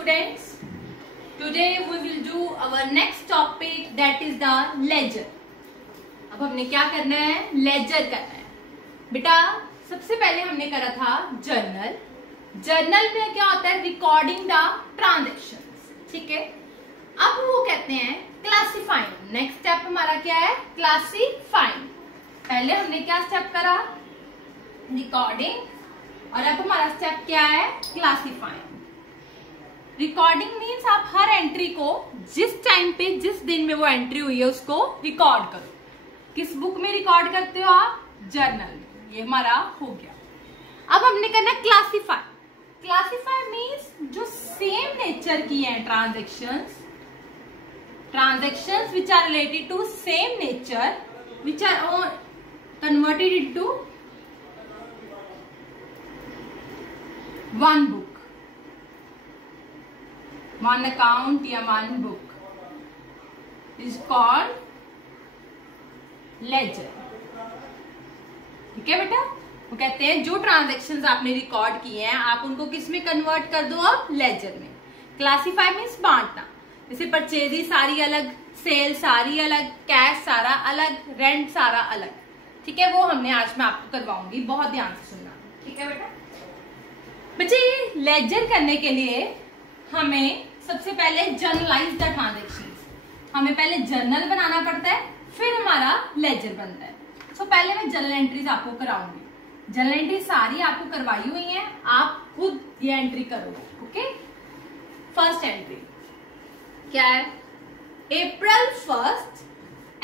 students. Today we will do our next topic, that is the ledger. अब हमने क्या करना है? लेजर करना है। बेटा सबसे पहले हमने करा था जर्नल। जर्नल में क्या होता है? Recording the transactions. ठीक है, अब वो कहते हैं क्लासिफाइंग। नेक्स्ट स्टेप हमारा क्या है? क्लासिफाइंग। पहले हमने क्या स्टेप करा? रिकॉर्डिंग, और अब हमारा स्टेप क्या है? क्लासिफाइंग। रिकॉर्डिंग मीन्स आप हर एंट्री को जिस टाइम पे जिस दिन में वो एंट्री हुई है उसको रिकॉर्ड करो। किस बुक में रिकॉर्ड करते हो आप? जर्नल में। ये हमारा हो गया। अब हमने करना क्लासिफाई। क्लासिफाई मीन्स जो सेम नेचर की है transactions which are related to same nature, which are converted into one book, one account या one book is called ledger। ठीक है बेटा, वो कहते हैं जो ट्रांजैक्शंस आपने रिकॉर्ड किए हैं आप उनको किस में कन्वर्ट कर दो? अब लेजर में। क्लासिफाई मीन्स बांटना। जैसे परचेजी सारी अलग, सेल सारी अलग, कैश सारा अलग, रेंट सारा अलग। ठीक है, वो हमने आज मैं आपको करवाऊंगी, बहुत ध्यान से सुनना। ठीक है बेटा, बच्चे ये लेजर करने के लिए हमें सबसे पहले जर्नलाइज द ट्रांजेक्शंस। हमें पहले जर्नल बनाना पड़ता है, फिर हमारा लेजर बनता है। सो पहले मैं जर्नल एंट्रीज आपको कराऊंगी। जर्नल एंट्री सारी आपको करवाई हुई है, आप खुद ये एंट्री करोगे। ओके, फर्स्ट एंट्री क्या है? April 1st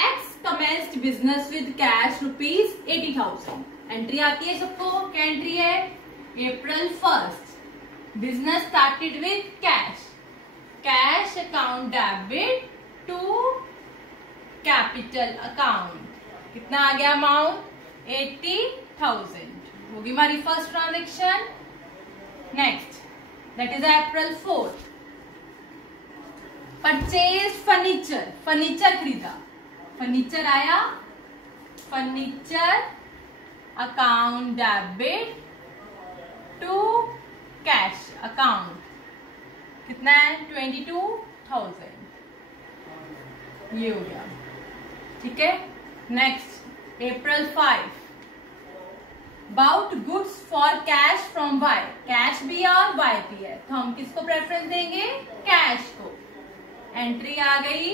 X commenced business with cash ₹80,000। Entry आती है सबको, क्या एंट्री है? April 1st business started with cash account debit to capital account। कितना आ गया अमाउंट? 80,000 होगी हमारी first transaction. Next, that is April 4th purchase furniture. Furniture खरीदा, फर्नीचर आया, furniture account debit to cash account. कितना है? 22,000। ये हो गया। ठीक है, next April 5 bought goods for cash from Y. Cash भी है और वाई भी है, तो हम किसको प्रेफरेंस देंगे? कैश को। एंट्री आ गई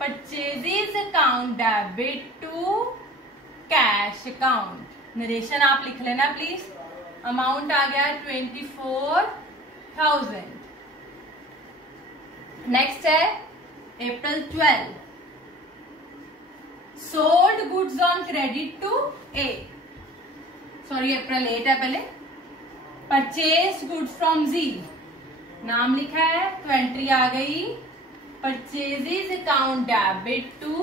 purchases account debit to cash account. Narration आप लिख लेना प्लीज। अमाउंट आ गया 24,000। नेक्स्ट है April 12 sold goods on credit to A. Sorry, April 8 है पहले। परचेज गुड्स फ्रॉम जी, नाम लिखा है तो एंट्री आ गई परचेजेस अकाउंट डेबिट टू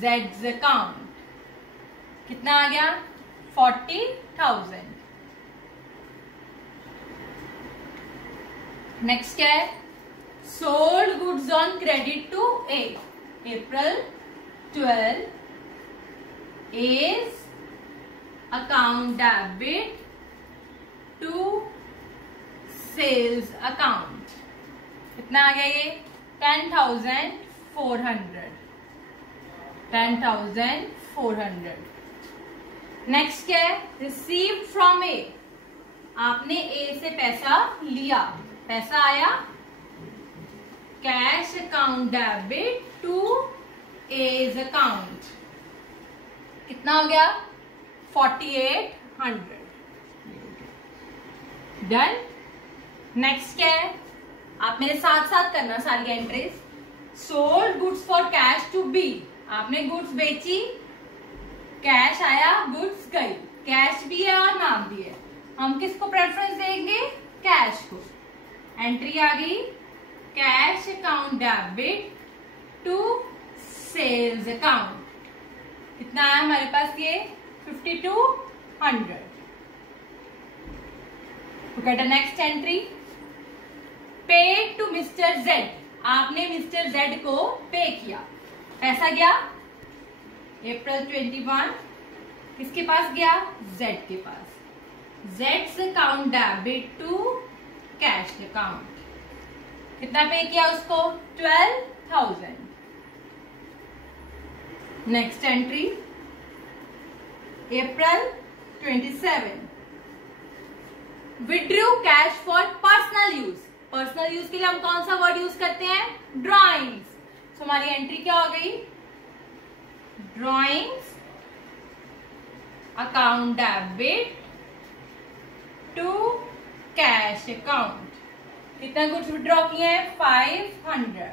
जेड्स अकाउंट। कितना आ गया? 40,000। नेक्स्ट क्या है? Sold goods on credit to A. April 12 is account debit to sales account। कितना आ गया ये? 10,400। 10,400। नेक्स्ट क्या है? Received from A. आपने ए से पैसा लिया, पैसा आया, cash account debit to A's account. कितना हो गया? 4,800। डन। नेक्स्ट क्या है? आप मेरे साथ साथ करना सारी entries. Sold goods for cash to B. आपने गुड्स बेची, कैश आया, गुड्स गई। कैश भी है और नाम भी है, हम किसको प्रेफरेंस देंगे? कैश को। एंट्री आ गई cash account debit to sales account. कितना आया हमारे पास? ये 5,200। Next entry paid to mister Z. आपने मिस्टर जेड को पे किया, पैसा गया April 21 किसके पास गया? जेड के पास। जेड्स account debit to cash account. कितना पे किया उसको? 12,000। Next entry April 27, withdrew cash for personal use. Personal use के लिए हम कौन सा वर्ड यूज करते हैं? ड्रॉइंग्स। तो हमारी एंट्री क्या हो गई? Drawings account debit to cash account. कितना कुछ विड्रॉ किया है? 500।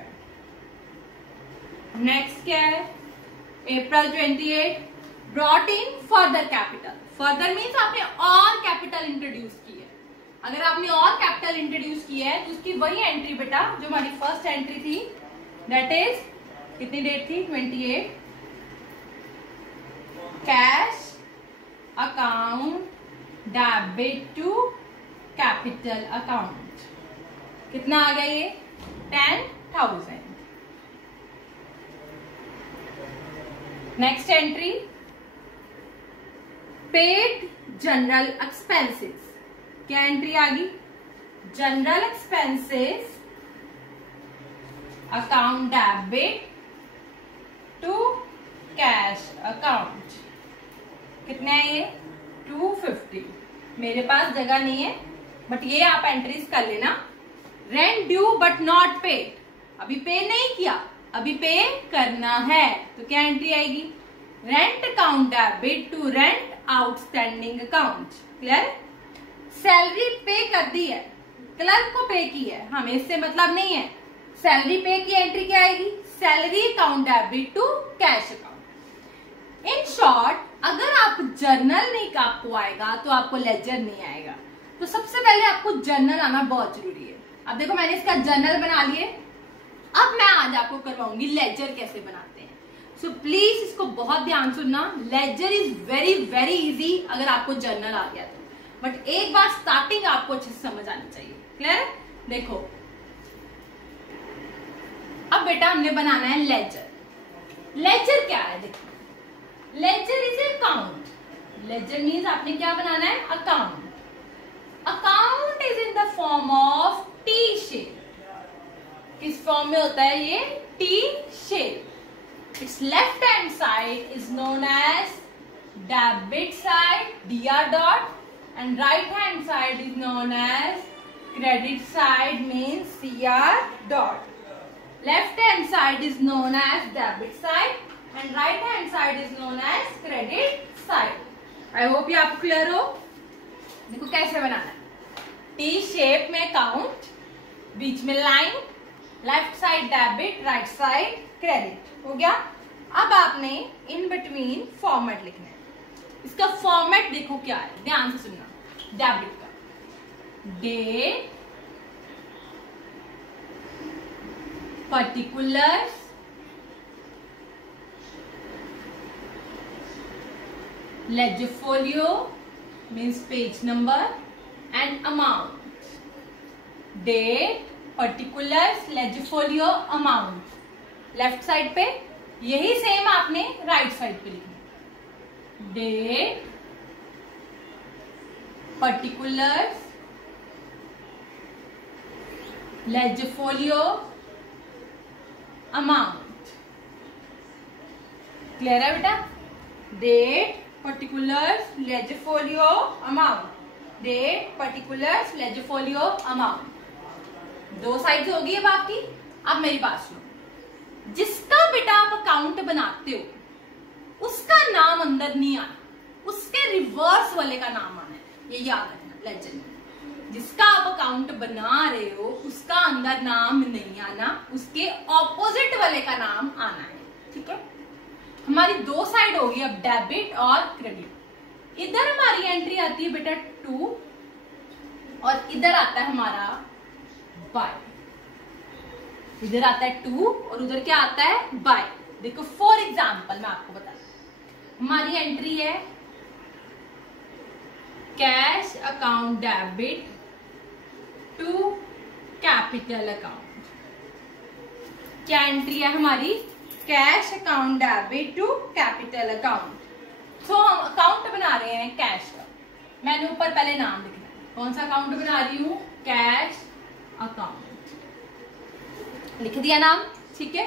नेक्स्ट क्या है? April 28, brought in further capital. Further means आपने और कैपिटल इंट्रोड्यूस की है। अगर आपने और कैपिटल इंट्रोड्यूस किया है तो उसकी वही एंट्री बेटा जो हमारी फर्स्ट एंट्री थी, दैट इज कितनी डेट थी? 28, cash account debit to capital account. कितना आ गया ये? 10,000। Next entry paid general expenses. क्या एंट्री आ गई? General expenses account debit to cash account. कितने है ये? 250। मेरे पास जगह नहीं है बट ये आप एंट्रीज कर लेना। Rent due but not paid, अभी पे नहीं किया, अभी पे करना है, तो क्या एंट्री आएगी? Rent account debit to rent outstanding account. Clear? Salary pay कर दी है, क्लर्क को पे की है, हमें इससे मतलब नहीं है। सैलरी पे की एंट्री क्या आएगी? Salary account debit to cash account. In short, अगर आप जर्नल नहीं आपको आएगा तो आपको लेजर नहीं आएगा। तो सबसे पहले आपको जर्नल आना बहुत जरूरी है। अब देखो मैंने इसका जर्नल बना लिए, अब मैं आज आपको करवाऊंगी लेजर कैसे बनाते हैं। सो प्लीज इसको बहुत ध्यान सुनना। Ledger is very very easy अगर आपको जर्नल आ गया तो, बट एक बार स्टार्टिंग आपको अच्छे से समझ आनी चाहिए। क्लियर? देखो अब बेटा हमने बनाना है लेजर। लेजर क्या है? देखो ledger is account. Ledger means आपने क्या बनाना है? Account. Account is in the form of T shape. किस फॉर्म में होता है ये? T shape. It's left hand side is known as debit side, DR dot, and right hand side is known as credit side, means CR dot. Left hand side is known as debit side and right hand side is known as credit side. I hope ये आपको clear हो। देखो कैसे बनाना है। T shape में account, बीच में line, left side debit, right side credit. हो गया। अब आपने इन बिटवीन फॉर्मेट लिखना है। इसका फॉर्मेट देखो क्या है, ध्यान से सुनना। डेबिट का date, particulars, ledger folio means page number and amount. Date, particulars, ledger folio, amount. Left side पे यही सेम आपने राइट साइड पे लिखना। Date, particulars, ledger folio, amount. Clear है बेटा? Date, particulars, ledger folio, amount. Date, particulars, ledger folio, amount. दो sides होगी अब आपकी। अब मेरी बात सुनो, जिसका बेटा आप अकाउंट बनाते हो उसका नाम अंदर नहीं आना, उसके रिवर्स वाले का नाम आना है। ये याद रखना लेजर में। जिसका आप अकाउंट बना रहे हो उसका अंदर नाम नहीं आना, उसके ऑपोजिट वाले का नाम आना है। ठीक है? हमारी दो साइड होगी अब, डेबिट और क्रेडिट। इधर हमारी एंट्री आती है बेटा 2 और इधर आता है हमारा बाय। इधर आता है 2 और उधर क्या आता है? बाय। देखो फॉर एग्जाम्पल मैं आपको बता दूं, हमारी एंट्री है cash account debit to capital account. क्या एंट्री है हमारी? Cash account debit to capital account. So हम अकाउंट बना रहे हैं कैश का। मैंने ऊपर पहले नाम लिखना है। कौन सा अकाउंट बना रही हूं? Cash account. लिख दिया नाम, ठीक है।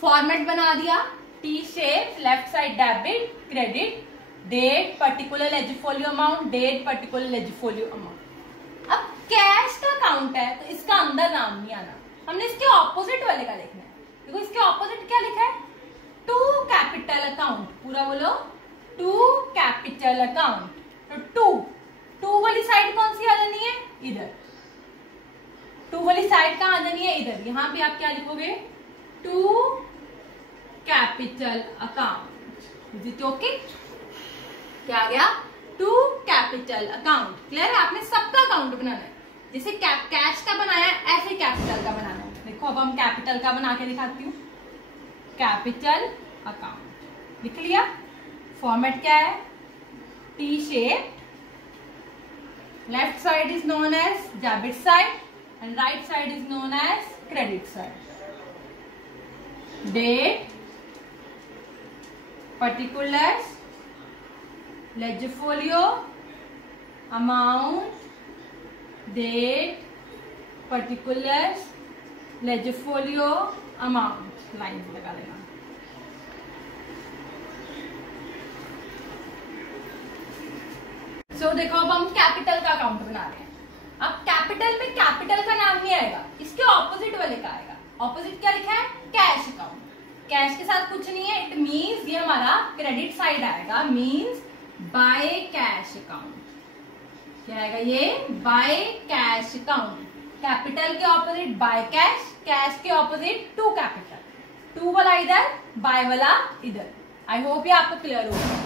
फॉर्मेट बना दिया, T shape, left side debit credit, date particular ledger folio amount, date particular ledger folio amount. अब कैश का अकाउंट है तो इसका अंदर नाम नहीं आना, हमने इसके ऑपोजिट वाले का लिखना है। देखो इसके ऑपोजिट क्या लिखा है, टू कैपिटल अकाउंट, पूरा बोलो टू कैपिटल अकाउंट। तो टू वाली साइड कौन सी आ जानी है, इधर। टू वाली साइड कहां आ जानी है, इधर। यहां पे आप क्या लिखोगे, to capital account. Is it okay? क्या आ गया, टू कैपिटल अकाउंट। क्लियर है? आपने सबका अकाउंट बनाना है, जैसे कैश का बनाया ऐसे कैपिटल का बनाना है। देखो अब हम कैपिटल का बना के दिखाती हूँ, कैपिटल अकाउंट लिख लिया। फॉर्मेट क्या है, T shape, left side is known as debit side and right side is known as credit side. Date, particulars, legifolio, amount, date, particulars, legifolio, amount. Line लगा लेना। So देखो अब हम कैपिटल का अकाउंट बना रहे हैं। अब कैपिटल में कैपिटल का नाम नहीं आएगा, इसके ऑपोजिट वाले का आएगा। ऑपोजिट क्या लिखा है, कैश अकाउंट। कैश के साथ कुछ नहीं है, इट मींस ये हमारा क्रेडिट साइड आएगा, मींस बाय कैश अकाउंट। क्या आएगा ये, बाय कैश अकाउंट। कैपिटल के ऑपोजिट बाय कैश, कैश के ऑपोजिट टू कैपिटल। टू वाला इधर, बाय वाला इधर। आई होप ये आपको क्लियर होगा।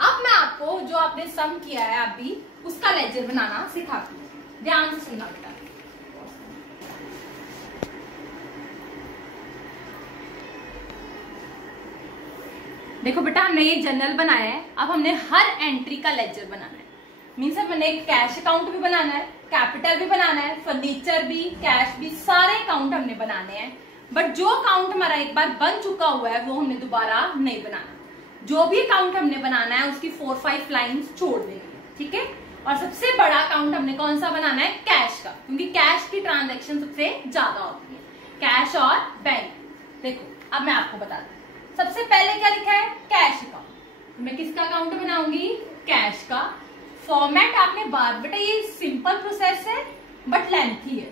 अब मैं आपको जो आपने सम किया है अभी उसका लेजर बनाना सिखाती हूँ, ध्यान से सुनना बेटा। देखो बेटा हमने ये जनरल बनाया है, अब हमने हर एंट्री का लेजर बनाना है। मीन्स हमने कैश अकाउंट भी बनाना है, कैपिटल भी बनाना है, फर्नीचर भी, कैश भी, सारे अकाउंट हमने बनाने हैं। बट जो अकाउंट हमारा एक बार बन चुका हुआ है वो हमने दोबारा नहीं बनाना। जो भी अकाउंट हमने बनाना है उसकी 4-5 लाइंस छोड़ देनी है, ठीक है। और सबसे बड़ा अकाउंट हमने कौन सा बनाना है, कैश का, क्योंकि कैश की ट्रांजैक्शन सबसे ज्यादा होती है, कैश और बैंक। देखो अब मैं आपको बताती हूँ, सबसे पहले क्या लिखा है, कैश अकाउंट। मैं किसका अकाउंट बनाऊंगी, कैश का। फॉर्मेट आपने बार, बेटा ये सिंपल प्रोसेस है बट लेंथी है।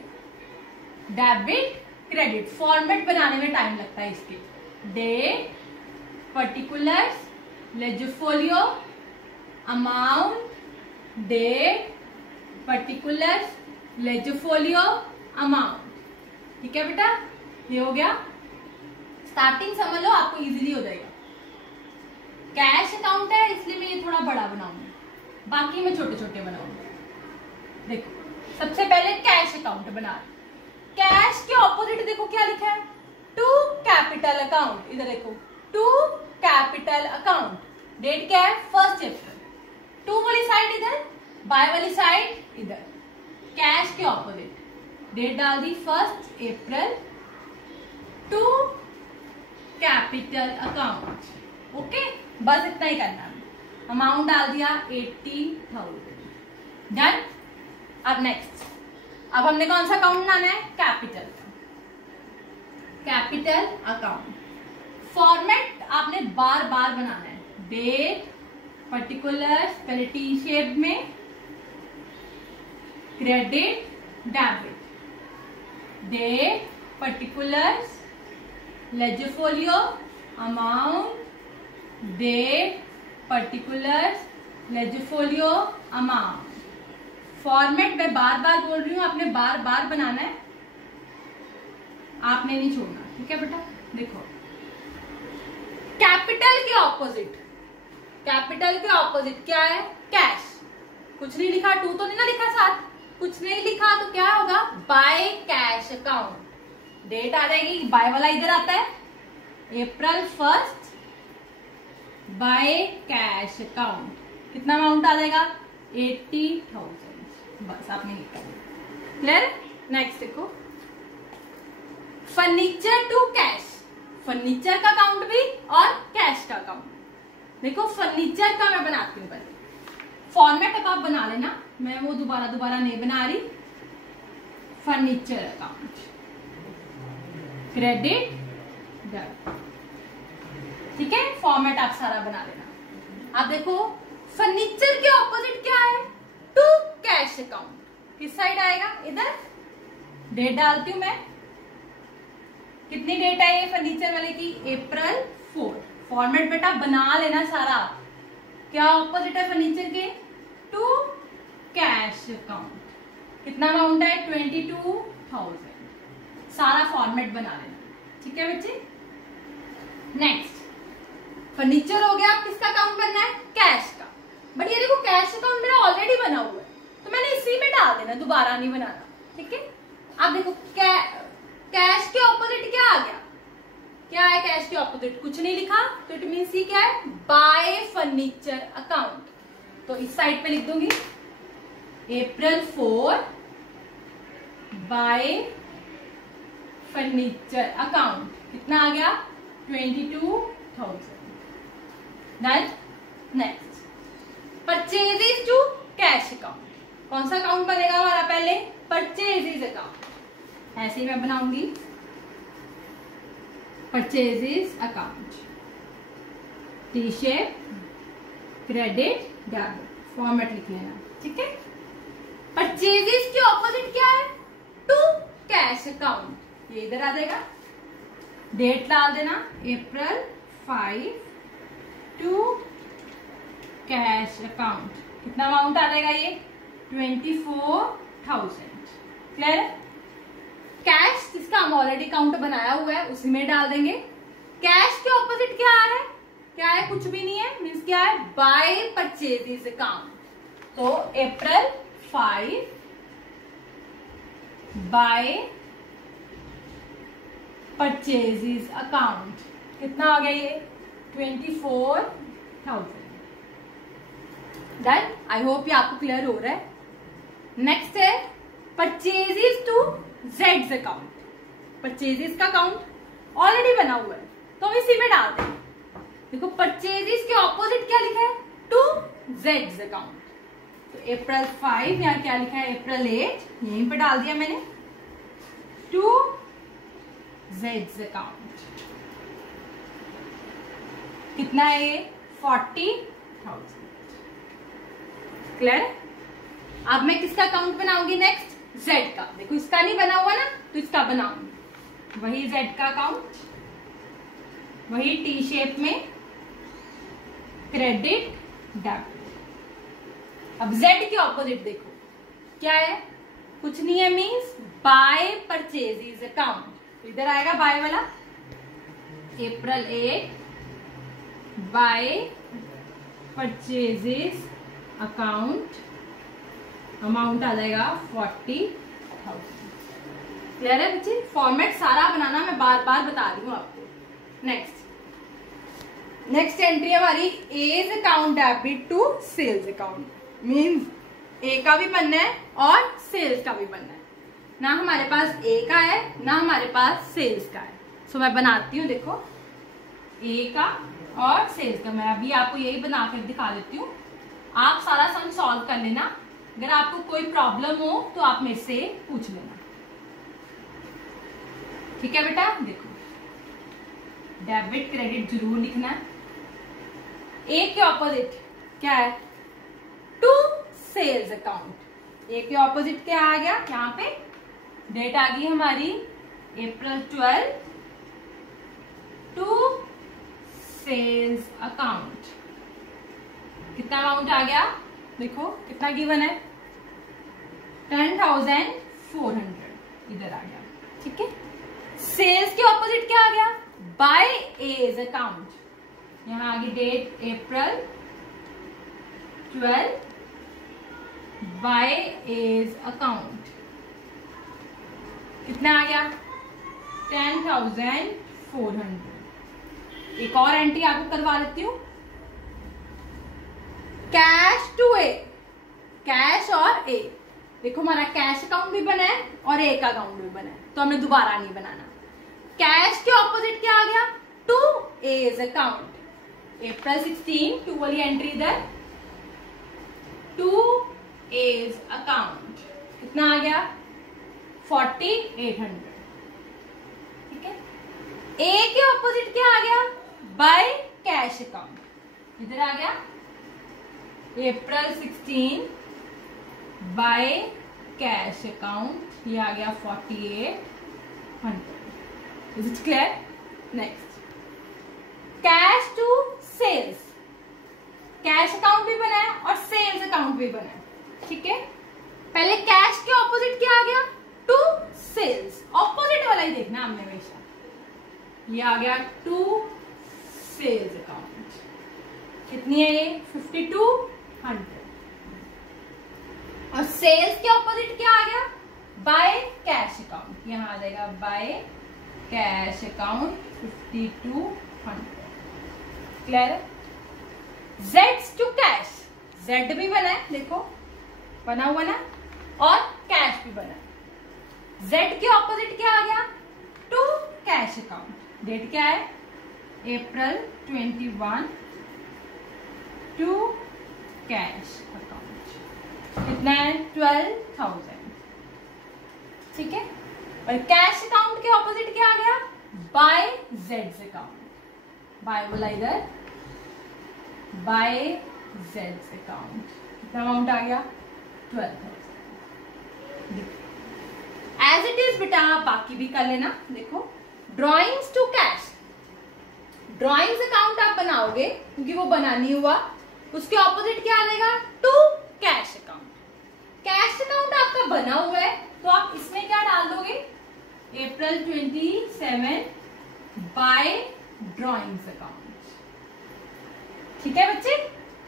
डेबिट क्रेडिट, फॉर्मेट बनाने में टाइम लगता है इसके। Date particulars ledger folio amount, date particulars ledger folio amount. ठीक है बेटा, ये हो गया। स्टार्टिंग समझ लो, आपको इजीली हो जाएगा। कैश अकाउंट है इसलिए मैं ये थोड़ा बड़ा बनाऊंगी, बाकी मैं छोटे छोटे बनाऊंगी। देखो सबसे पहले कैश अकाउंट बना। कैश के ऑपोजिट देखो क्या लिखा है, टू कैपिटल अकाउंट। इधर देखो टू कैपिटल अकाउंट। डेट क्या है, 1 अप्रैल। टू वाली साइड इधर, बाय वाली साइड इधर। कैश के ऑपोजिट डेट डाल दी 1 अप्रैल, टू कैपिटल अकाउंट। ओके, बस इतना ही करना है। अमाउंट डाल दिया 80,000। डन। अब नेक्स्ट, अब हमने कौन सा अकाउंट बनाना है, कैपिटल का। कैपिटल अकाउंट फॉर्मेट आपने बार बार बनाना है। डेट पर्टिकुलर्स, पहले टी शेप में, credit debit, date particulars ledger folio amount, date particulars ledger folio amount. Format में बार बार बोल रही हूं, आपने बार बार बनाना है, आपने नहीं छोड़ना। ठीक है बेटा, देखो कैपिटल के ऑपोजिट, कैपिटल के ऑपोजिट क्या है, कैश। कुछ नहीं लिखा, टू तो नहीं ना लिखा, साथ कुछ नहीं लिखा, तो क्या होगा, बाय कैश अकाउंट। डेट आ जाएगी, बाय वाला इधर आता है, अप्रैल 1 बाय कैश अकाउंट। कितना अमाउंट आ जाएगा, 80,000। बस आपने लिखा। क्लियर। नेक्स्ट देखो, फर्नीचर टू कैश। फर्नीचर का अकाउंट भी और कैश का अकाउंट। देखो फर्नीचर का मैं बनाती हूँ पहले। फॉर्मेट आप बना लेना, मैं वो दोबारा नहीं बना रही। Furniture account, credit debit. ठीक है, फॉर्मेट आप सारा बना लेना। आप देखो फर्नीचर के ऑपोजिट क्या है, टू कैश अकाउंट। किस साइड आएगा, इधर। डेट डालती हूं मैं, कितनी डेट है ये फर्नीचर वाले की, April 4। फॉर्मेट बेटा बना लेना सारा। क्या ऑपोजिट है फर्नीचर के, टू कैश अकाउंट। कितना अमाउंट है, 22,000। सारा फॉर्मेट बना लेना। ठीक है बच्चे। नेक्स्ट फर्नीचर हो गया, किसका अकाउंट बनना है, कैश का। बट ये देखो कैश अकाउंट मेरा ऑलरेडी बना हुआ है, तो मैंने इसी में डाल देना, दोबारा नहीं बनाना। ठीक है, आप देखो कैश के ऑपोजिट क्या आ गया, क्या है कैश के ऑपोजिट, कुछ नहीं लिखा, तो इट मीन सी क्या है, बाय फर्नीचर अकाउंट। तो इस साइड पे लिख दूंगी April 4 बाय फर्नीचर अकाउंट। कितना आ गया, 22,000। Done. Next purchases to cash account. कौन सा अकाउंट बनेगा हमारा, पहले परचेजेस अकाउंट। ऐसे ही मैं बनाऊंगी purchases account, T shape, credit debit. Format लिख लेना। ठीक है, परचेजेस के ऑपोजिट क्या है, टू कैश अकाउंट। ये इधर आ जाएगा, डेट डाल देना April 5 टू कैश अकाउंट। कितना अमाउंट आ जाएगा ये, 24,000। क्लियर। कैश जिसका हम ऑलरेडी अकाउंट बनाया हुआ है उसी में डाल देंगे। कैश के ऑपोजिट क्या आ रहा है, क्या है, कुछ भी नहीं है, मीन्स क्या है, बाय परचेजेस अकाउंट। तो April 5 बाय परचेजेस अकाउंट। कितना आ गया ये, 24,000। डन। आई होप ये आपको क्लियर हो रहा है। नेक्स्ट है परचेजेस टू जेड्स अकाउंट। परचेजेस का अकाउंट ऑलरेडी बना हुआ है, तो हम इसी में डाल देंगे। देखो परचेजेस के ऑपोजिट क्या लिखा है, टू जेड्स अकाउंट। तो April 5 यहाँ क्या लिखा है, April 8 यहीं पे डाल दिया मैंने, टू जेड्स अकाउंट। कितना है ये, 40,000। क्लियर। अब मैं किसका अकाउंट बनाऊंगी नेक्स्ट, जेड का। देखो इसका नहीं बना हुआ ना, तो इसका बनाऊंगी। वही जेड का अकाउंट, वही टी शेप में, क्रेडिट डेबिट। अब जेड के ऑपोजिट देखो क्या है, कुछ नहीं है, मींस बाय परचेजेस अकाउंट। इधर आएगा बाय वाला, April 8 by purchases account. Amount आ जाएगा 40,000। क्लियर है बच्चे। फॉर्मेट सारा बनाना मैं बार बार बता रही हूँ आपको। नेक्स्ट एंट्री हमारी A's account debit to sales account. Means A का भी बनना है और सेल्स का भी बनना है। ना हमारे पास ए का है ना हमारे पास सेल्स का है। सो मैं बनाती हूँ, देखो ए का और सेल्स का। मैं अभी आपको यही बना कर दिखा देती हूँ, आप सारा सम सॉल्व कर लेना। अगर आपको कोई प्रॉब्लम हो तो आप मेरे से पूछ लेना, ठीक है बेटा। देखो डेबिट क्रेडिट जरूर लिखना है। ए के ऑपोजिट क्या है, टू सेल्स अकाउंट। ए के ऑपोजिट क्या आ गया, यहाँ पे डेट आ गई हमारी April 12 टू सेल्स अकाउंट। कितना अमाउंट आ गया, देखो कितना गिवन है, 10,400 इधर आ गया, ठीक है। सेल्स के ऑपोजिट क्या आ गया, बाय एज अकाउंट। यहां आ गई date April 12 by A's account. कितना आ गया, 10,400। एक और एंट्री आपको करवा लेती हूँ, कैश टू ए, कैश और ए। देखो हमारा कैश अकाउंट भी बना है और ए का अकाउंट भी बना है, तो हमें दोबारा नहीं बनाना। कैश के ऑपोजिट क्या आ गया, to A's account. April 16 to वाली एंट्री इधर, टू एज अकाउंट। कितना आ गया, 4,800, ठीक है। ए के ऑपोजिट क्या आ गया? By cash account. इधर आ गया अप्रैल 16 बाय कैश अकाउंट, ये आ गया 4800। Is it clear? Next, cash to sales. Cash account भी बना है और सेल्स अकाउंट भी बना है, ठीक है। पहले कैश के ऑपोजिट क्या आ गया? To sales. ऑपोजिट वाला ही देखना हमने हमेशा। ये आ गया टू सेल्स अकाउंट। कितनी है ये? 5200। और सेल्स के ऑपोजिट क्या आ गया? By cash account. यहां आ जाएगा बाय कैश अकाउंट 5200। क्लियर? जेड्स टू कैश। जेड भी बना है, देखो बना हुआ ना, और कैश भी बना है। जेड के ऑपोजिट क्या आ गया? To cash account. डेट क्या है? अप्रैल 21 टू कैश अकाउंट। कितना है? 12,000, ठीक है। और कैश अकाउंट के ऑपोजिट क्या आ गया? Bye Jades account. बाय बोला इधर, बाय जेड्स अकाउंट। कितना अमाउंट आ गया? 12,000। एज इट इज बेटा, बाकी भी कर लेना। देखो, drawings to cash. Drawings account आप बनाओगे क्योंकि वो बना नहीं हुआ, उसके ऑपोजिट क्या आ जाएगा? To cash account. Cash account आपका बना हुआ है तो आप इसमें क्या डाल दोगे? अप्रैल 27 बाय ड्रॉइंग्स अकाउंट। ठीक है बच्चे,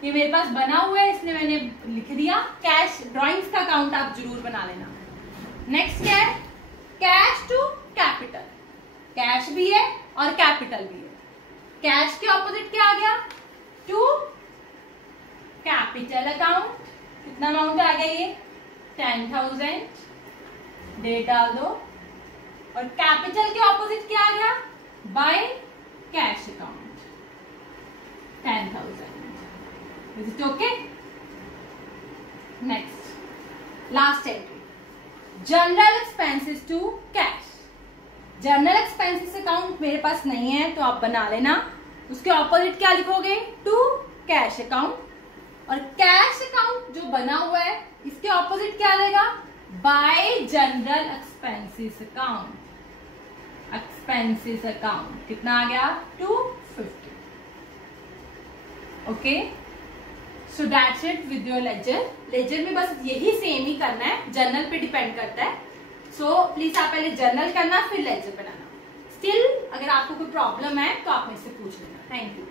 ये मेरे पास बना हुआ है इसलिए मैंने लिख दिया। कैश ड्रॉइंग्स का अकाउंट आप जरूर बना लेना। नेक्स्ट क्या है? Cash to capital. कैश भी है और कैपिटल भी है। कैश के ऑपोजिट क्या आ गया? To capital account. कितना अमाउंट आ गया ये? 10,000। डेट डाल दो। और कैपिटल के ऑपोजिट क्या आ गया? By cash account 10,000। Is it okay? Next, last entry, general expenses to cash. General expenses account मेरे पास नहीं है तो आप बना लेना। उसके ऑपोजिट क्या लिखोगे? To cash account. और कैश अकाउंट जो बना हुआ है इसके ऑपोजिट क्या आ जाएगा? By general expenses account. Expenses account कितना आ गया? 250। Okay, so that's it with your ledger. Ledger में बस यही सेम ही करना है, जर्नल पे डिपेंड करता है। सो प्लीज आप पहले जर्नल करना फिर लेजर बनाना। स्टिल अगर आपको कोई प्रॉब्लम है तो आप मुझसे पूछ लेना। Thank you.